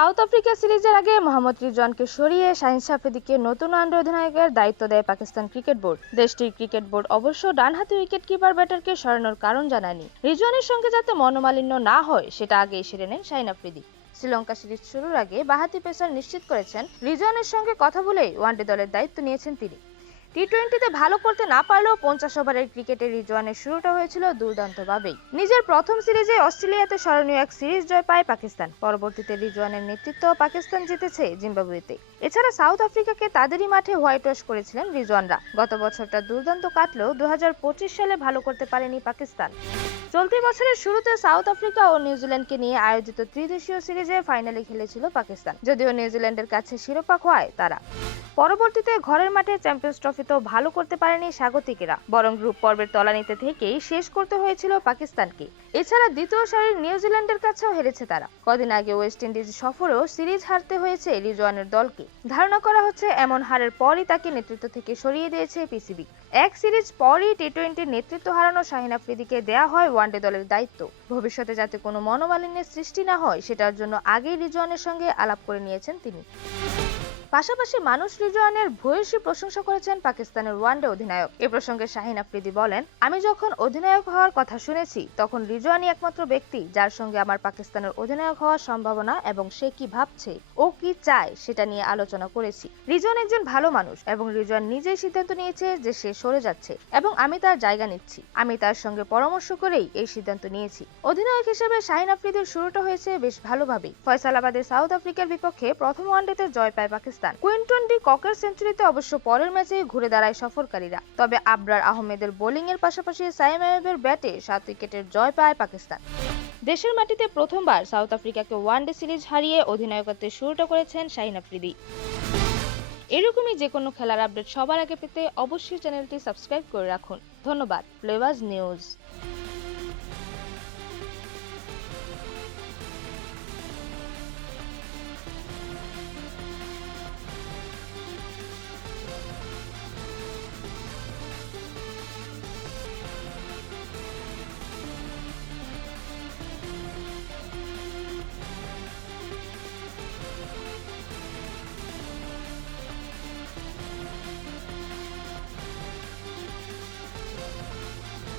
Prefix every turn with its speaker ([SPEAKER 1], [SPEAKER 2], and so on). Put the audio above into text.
[SPEAKER 1] South Africa সিরিজের আগে মোহাম্মদ রিজওয়ানকে সরিয়ে শাহিন সাফেদিকে নতুন ওয়ানডে অধিনায়কের দায়িত্ব দেয় পাকিস্তান ক্রিকেট বোর্ড। দেশটির ক্রিকেট বোর্ড অবশ্য ডানহাতি উইকেট কিপার ব্যাটারকে সরানোর কারণ জানায়নি। রিজওয়ানের সঙ্গে যাতে মনোমালিন্য না হয়, সেটা আগেই সেরে নেন শাহিন আফ্রিদি। শ্রীলঙ্কা সিরিজ শুরুর আগে বাহাতি পেসার নিশ্চিত করেছেন। রিজওয়ানের সঙ্গে কথা বলেই ওয়ানডে দলের দায়িত্ব নিয়েছেন তিনি। টি টোয়েন্টিতে ভালো করতে না পারলেও পঞ্চাশ ওভারের ক্রিকেটে রিজওয়ানের শুরুটা হয়েছিল দুর্দান্তভাবেই। নিজের প্রথম সিরিজে অস্ট্রেলিয়াতে স্মরণীয় এক সিরিজ জয় পায় পাকিস্তান। পরবর্তীতে রিজওয়ানের নেতৃত্ব পাকিস্তান জিতেছে জিম্বাবুয়েতে। এছাড়া সাউথ আফ্রিকাকে তাদেরই মাঠে হোয়াইট ওয়াশ করেছিলেন রিজওয়ানরা। গত বছরটা দুর্দান্ত কাটলেও দু হাজার পঁচিশ সালে ভালো করতে পারেনি পাকিস্তান। চলতি বছরের শুরুতে সাউথ আফ্রিকা ও নিউজিল্যান্ডকে নিয়ে আয়োজিত ত্রিদেশীয় সিরিজে ফাইনালে খেলেছিল পাকিস্তান। যদিও নিউজিল্যান্ডের কাছে শিরোপা খোয়ায় তারা। পরবর্তীতে ঘরের মাঠে চ্যাম্পিয়ন্স ট্রফিতেও ভালো করতে পারেনি স্বাগতিকেরা, বরং গ্রুপ পর্বের তলানিতে থেকেই শেষ করতে হয়েছিল পাকিস্তানকে। এছাড়া দ্বিতীয় সারির নিউজিল্যান্ডের কাছেও হেরেছে তারা। কদিন আগে ওয়েস্ট ইন্ডিজ সফরেও সিরিজ হারতে হয়েছে রিজওয়ানের দলকে। ধারণা করা হচ্ছে এমন হারের পরই তাকে নেতৃত্ব থেকে সরিয়ে দিয়েছে পিসিবি। এক সিরিজ পরই টি টোয়েন্টির নেতৃত্ব হারানো শাহিন আফ্রিদিকে দেয়া হয় ওয়ানডে দলের দায়িত্ব। ভবিষ্যতে যাতে কোনো মনোমালিন্যের সৃষ্টি না হয়, সেটার জন্য আগেই রিজওয়ানের সঙ্গে আলাপ করে নিয়েছেন তিনি। পাশাপাশি মানুষ রিজওয়ানের ভূয়সী প্রশংসা করেছেন পাকিস্তানের ওয়ানডে অধিনায়ক। এ প্রসঙ্গে শাহিন আফ্রিদি বলেন, আমি যখন অধিনায়ক হওয়ার কথা শুনেছি, তখন রিজওয়ানই একমাত্র ব্যক্তি যার সঙ্গে আমার পাকিস্তানের অধিনায়ক হওয়ার সম্ভাবনা এবং সে কি ভাবছে, ও কি চায় সেটা নিয়ে আলোচনা করেছি। রিজওয়ান একজন ভালো মানুষ এবং রিজওয়ান নিজেই সিদ্ধান্ত নিয়েছে যে সে সরে যাচ্ছে এবং আমি তার জায়গা নিচ্ছি। আমি তার সঙ্গে পরামর্শ করেই এই সিদ্ধান্ত নিয়েছি। অধিনায়ক হিসেবে শাহিন আফ্রিদির শুরুটা হয়েছে বেশ ভালোভাবেই। ফয়সালাবাদে সাউথ আফ্রিকার বিপক্ষে প্রথম ওয়ানডেতে জয় পায় পাকিস্তান। কুইন্টন ডি ককের সেঞ্চুরিতে অবশ্য পরের ম্যাচেই ঘুরে দাঁড়ায় সফরকারীরা। তবে আবরার আহমেদের বোলিং এর পাশাপাশি সাইম আইবের ব্যাটে সাত উইকেটের জয় পায় পাকিস্তান। দেশের মাটিতে প্রথমবার সাউথ আফ্রিকাকে ওয়ানডে সিরিজ হারিয়ে অধিনায়কত্বের শুরুটা করেছেন শাহিন আফ্রিদি। এরকমই যে কোনো খেলার আপডেট সবার আগে পেতে অবশ্যই চ্যানেলটি সাবস্ক্রাইব করে রাখুন। ধন্যবাদ, প্লেবাজ নিউজ।